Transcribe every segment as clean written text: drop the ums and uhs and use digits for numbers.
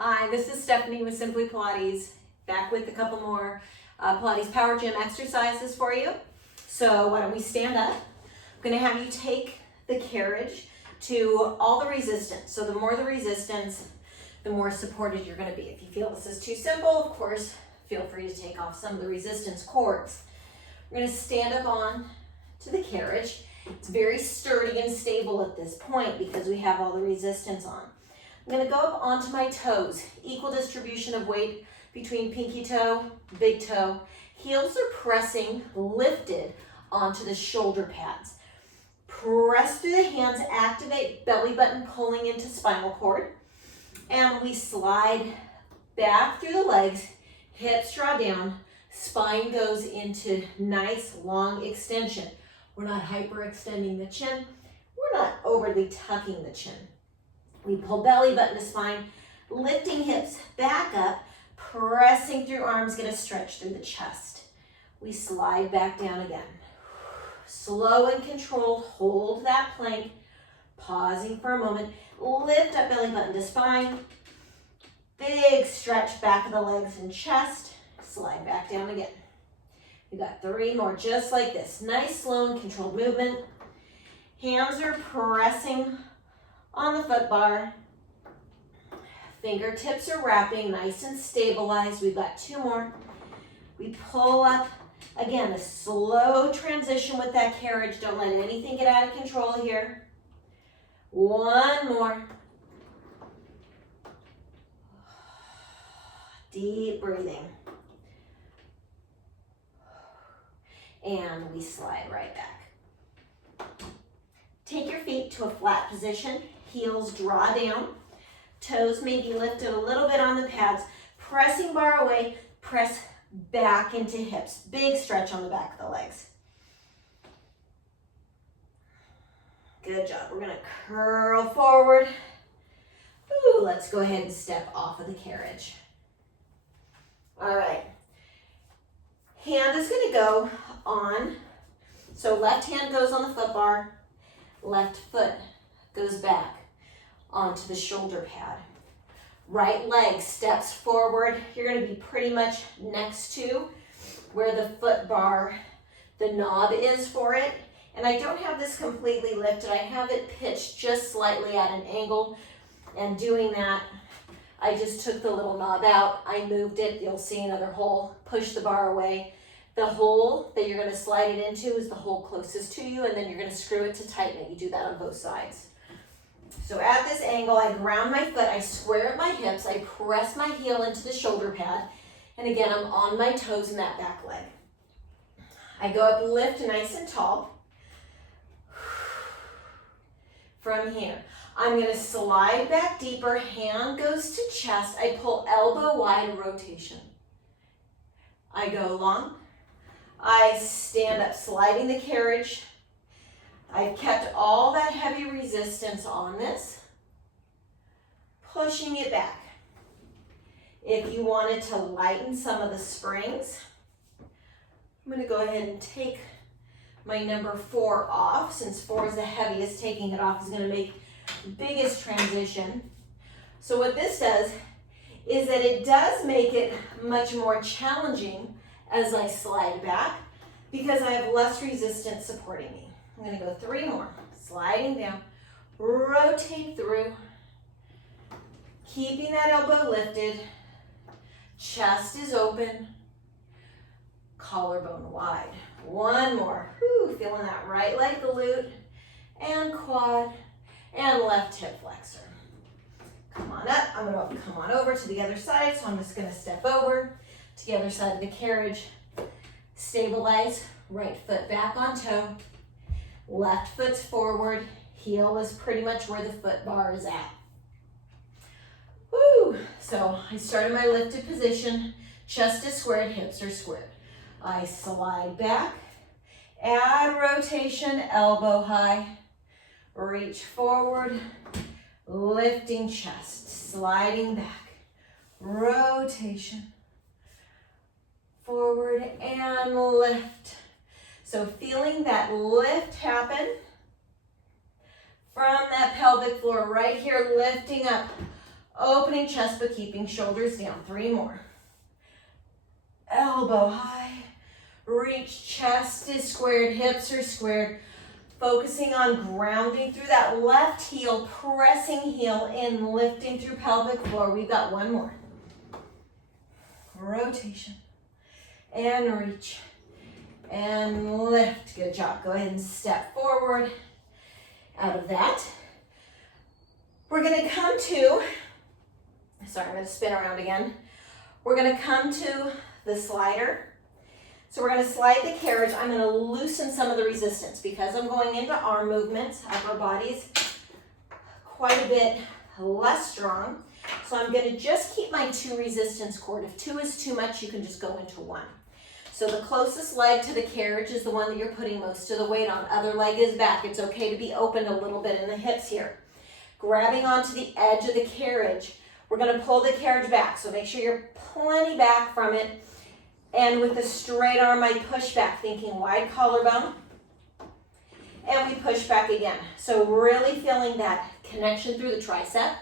Hi, this is Stephanie with Simply Pilates, back with a couple more Pilates Power Gym exercises for you. So why don't we stand up? I'm gonna have you take the carriage to all the resistance. So the more the resistance, the more supported you're gonna be. If you feel this is too simple, of course, feel free to take off some of the resistance cords. We're gonna stand up on to the carriage. It's very sturdy and stable at this point because we have all the resistance on. I'm gonna go up onto my toes, equal distribution of weight between pinky toe, big toe. Heels are pressing, lifted onto the shoulder pads. Press through the hands, activate belly button pulling into spinal cord. And we slide back through the legs, hips draw down, spine goes into nice long extension. We're not hyperextending the chin. We're not overly tucking the chin. We pull belly button to spine, lifting hips back up, pressing through arms, get a stretch through the chest. We slide back down again. Slow and controlled, hold that plank, pausing for a moment, lift up belly button to spine, big stretch back of the legs and chest, slide back down again. We got 3 more just like this. Nice, slow and controlled movement. Hands are pressing on the foot bar. Fingertips are wrapping, nice and stabilized. We've got 2 more. We pull up. Again, a slow transition with that carriage. Don't let anything get out of control here. 1 more. Deep breathing. And we slide right back. Take your feet to a flat position. Heels draw down. Toes may be lifted a little bit on the pads. Pressing bar away, press back into hips. Big stretch on the back of the legs. Good job. We're gonna curl forward. Ooh, let's go ahead and step off of the carriage. All right. Hand is gonna go on. So left hand goes on the foot bar. Left foot goes back onto the shoulder pad. Right leg steps forward. You're going to be pretty much next to where the foot bar, the knob is for it. And I don't have this completely lifted. I have it pitched just slightly at an angle. And doing that, I just took the little knob out. I moved it. You'll see another hole. Push the bar away. The hole that you're going to slide it into is the hole closest to you, and then you're going to screw it to tighten it. You do that on both sides. So at this angle, I ground my foot, I square up my hips, I press my heel into the shoulder pad, and again, I'm on my toes in that back leg. I go up, lift nice and tall. From here, I'm going to slide back deeper, hand goes to chest, I pull elbow wide rotation. I go long. I stand up, sliding the carriage. I've kept all that heavy resistance on this, pushing it back. If you wanted to lighten some of the springs, I'm going to go ahead and take my number 4 off. Since 4 is the heaviest, taking it off is going to make the biggest transition. So what this does is that it does make it much more challenging as I slide back because I have less resistance supporting me. I'm going to go 3 more. Sliding down, rotate through, keeping that elbow lifted, chest is open, collarbone wide. 1 more. Whew, feeling that right leg glute and quad and left hip flexor. Come on up. I'm going to come on over to the other side, so I'm just going to step over to the other side of the carriage. Stabilize, right foot back on toe. Left foot's forward, heel is pretty much where the foot bar is at. Woo! So I started my lifted position, chest is squared, hips are squared. I slide back, add rotation, elbow high, reach forward, lifting chest, sliding back, rotation, forward and lift. So feeling that lift happen from that pelvic floor right here, lifting up Opening chest, but keeping shoulders down. 3 more. Elbow high. Reach, chest is squared, hips are squared. Focusing on grounding through that left heel, pressing heel in, lifting through pelvic floor. We've got 1 more. Rotation. And reach. And lift. Good job. Go ahead and step forward out of that. We're going to come to, sorry, I'm going to spin around again. We're going to come to the slider. So we're going to slide the carriage. I'm going to loosen some of the resistance because I'm going into arm movements. Upper body's quite a bit less strong. So I'm going to just keep my 2 resistance cord. If 2 is too much, you can just go into 1. So the closest leg to the carriage is the one that you're putting most of the weight on. Other leg is back. It's okay to be opened a little bit in the hips here. Grabbing onto the edge of the carriage. We're going to pull the carriage back. So make sure you're plenty back from it. And with the straight arm, I push back, thinking wide collarbone. And we push back again. So really feeling that connection through the tricep,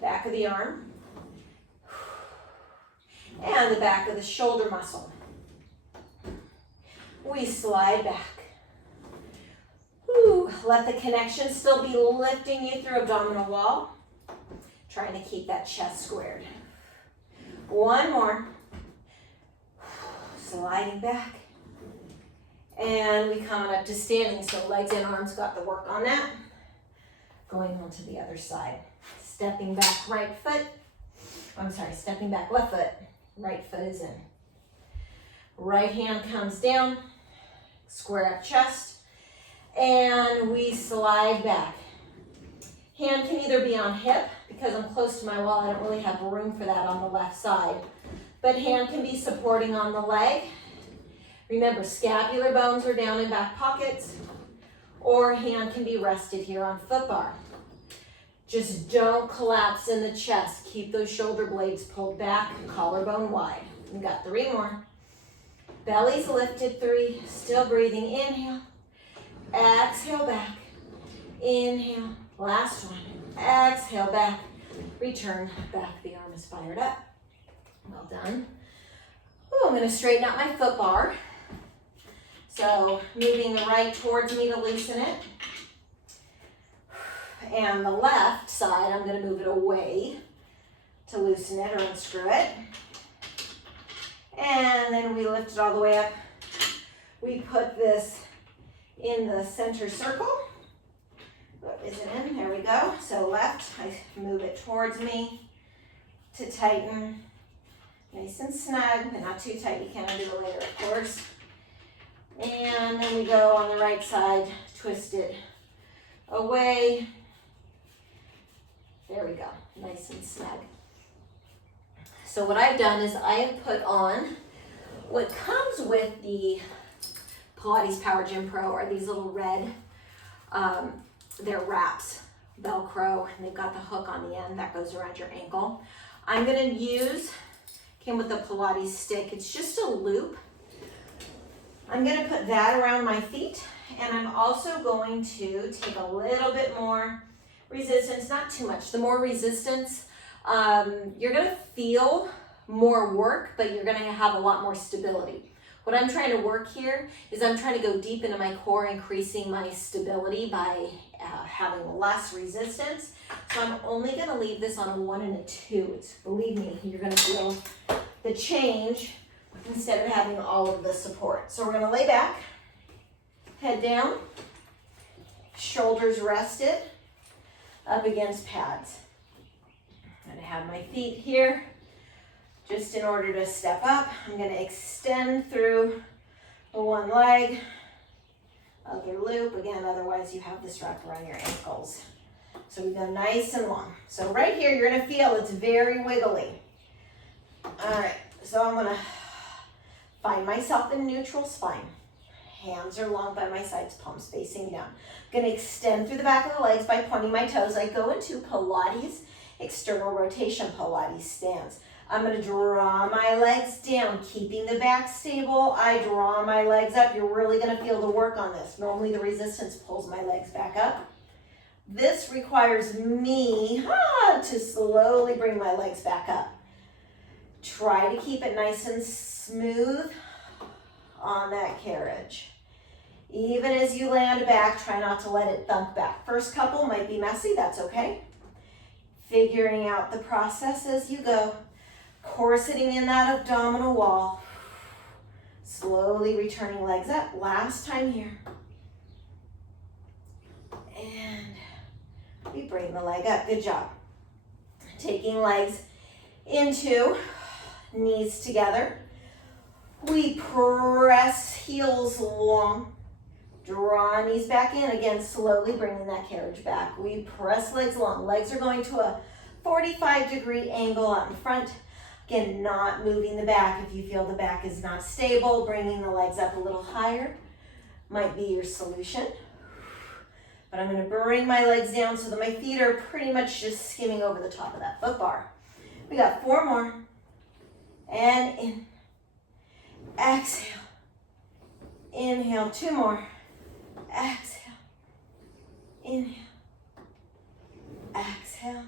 back of the arm, and the back of the shoulder muscle. We slide back. Whew. Let the connection still be lifting you through abdominal wall. Trying to keep that chest squared. 1 more. Sliding back. And we come up to standing, so legs and arms got the work on that. Going on to the other side. Stepping back right foot. Stepping back left foot. Right foot is in. Right hand comes down. Square up chest. And we slide back. Hand can either be on hip, because I'm close to my wall, I don't really have room for that on the left side. But hand can be supporting on the leg. Remember, scapular bones are down in back pockets, or hand can be rested here on foot bar. Just don't collapse in the chest. Keep those shoulder blades pulled back, collarbone wide. We've got 3 more. Belly's lifted, 3, still breathing. Inhale, exhale back, inhale, last one, exhale back, return back, the arm is fired up. Well done. Ooh, I'm going to straighten out my foot bar. So moving the right towards me to loosen it. And the left side, I'm going to move it away to loosen it or unscrew it. And then we lift it all the way up. We put this in the center circle. What is it in? There we go. So left, I move it towards me to tighten. Nice and snug, but not too tight. You can undo it later, of course. And then we go on the right side, twist it away. There we go, nice and snug. So what I've done is I have put on what comes with the Pilates Power Gym Pro are these little red, they're wraps, Velcro, and they've got the hook on the end that goes around your ankle. I'm gonna use, came with the Pilates stick, it's just a loop. I'm gonna put that around my feet, and I'm also going to take a little bit more resistance, not too much. The more resistance, you're gonna feel more work, but you're gonna have a lot more stability. What I'm trying to work here is I'm trying to go deep into my core, increasing my stability by having less resistance. So I'm only gonna leave this on a 1 and a 2. Believe me, you're gonna feel the change instead of having all of the support. So we're gonna lay back, head down, shoulders rested, up against pads. I'm gonna have my feet here. Just in order to step up, I'm gonna extend through the one leg, other loop. Again, otherwise you have this wrap around your ankles. So we go nice and long. So right here, you're gonna feel it's very wiggly. All right, so I'm gonna find myself in neutral spine. Hands are long by my sides, palms facing down. I'm gonna extend through the back of the legs by pointing my toes. I go into Pilates external rotation, Pilates stance. I'm gonna draw my legs down, keeping the back stable. I draw my legs up. You're really gonna feel the work on this. Normally the resistance pulls my legs back up. This requires me to slowly bring my legs back up. Try to keep it nice and smooth on that carriage. Even as you land back, try not to let it thunk back. First couple might be messy, that's okay. Figuring out the process as you go. Corseting in that abdominal wall. Slowly returning legs up. Last time here. And we bring the leg up. Good job. Taking legs into knees together. We press heels long. Draw knees back in. Again, slowly bringing that carriage back. We press legs long. Legs are going to a 45-degree angle out in front. Again, not moving the back. If you feel the back is not stable, bringing the legs up a little higher might be your solution. But I'm going to bring my legs down so that my feet are pretty much just skimming over the top of that foot bar. We got 4 more. And in. Exhale. Inhale. 2 more. Exhale. Inhale. Exhale.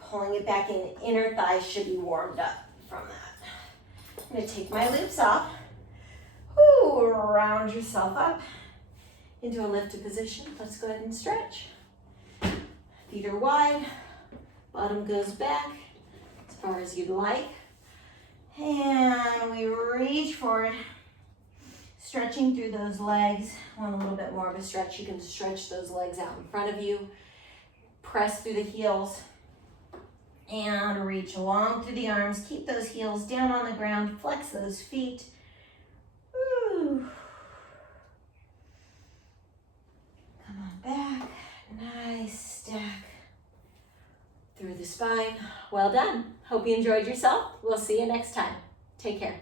Pulling it back in. Inner thighs should be warmed up from that. I'm going to take my loops off. Ooh, round yourself up into a lifted position. Let's go ahead and stretch. Feet are wide. Bottom goes back as far as you'd like. And we reach forward. Stretching through those legs. Want a little bit more of a stretch, you can stretch those legs out in front of you. Press through the heels. And reach long through the arms. Keep those heels down on the ground. Flex those feet. Woo. Come on back. Nice stack through the spine. Well done. Hope you enjoyed yourself. We'll see you next time. Take care.